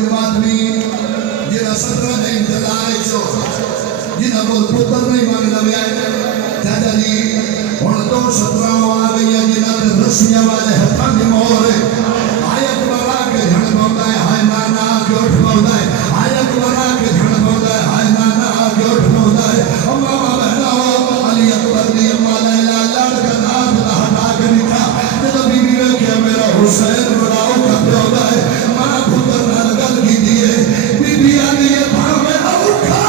जमात में जिना सत्र ने इंतजार चो जिना बोल पुत्र नहीं मांगना है चाचा जी हुन तो 17 आ गई जिना रस्सियां वाले हथा में मोर आयत बरा के झण बोलता है हाय नाना गोठ बोलता है आयत बरा के झण बोलता है हाय नाना गोठ बोलता है अम्मा बहना अली अकबर ने अम्मा लैला लड़का नाथ हटा के निका जब बीबी ने क्या मेरा हुसैन बुलाओ कब होता है मां पुत्र नाल गल की दिए बीबी आ गई है भावे औखा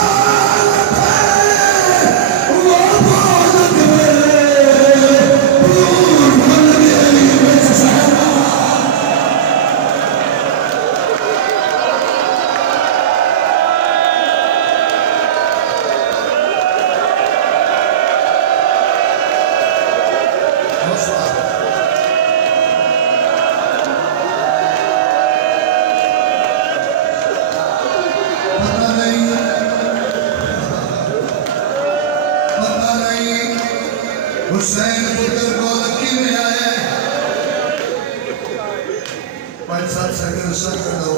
हुसैन पुत्र को लकी में आया 5-7 सेकंड सर दो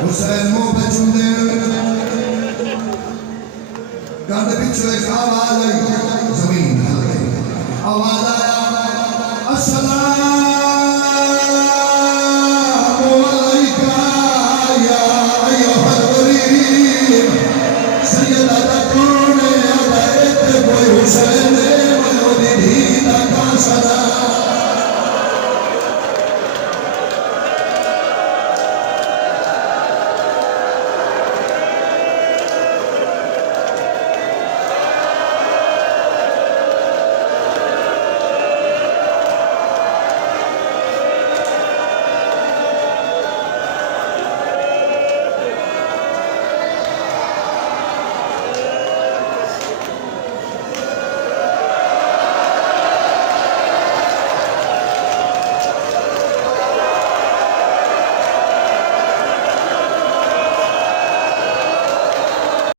हुसैन मुंह पे चूंदे कंध पिछले आवाज आई जमीन हिल गई आवाज आई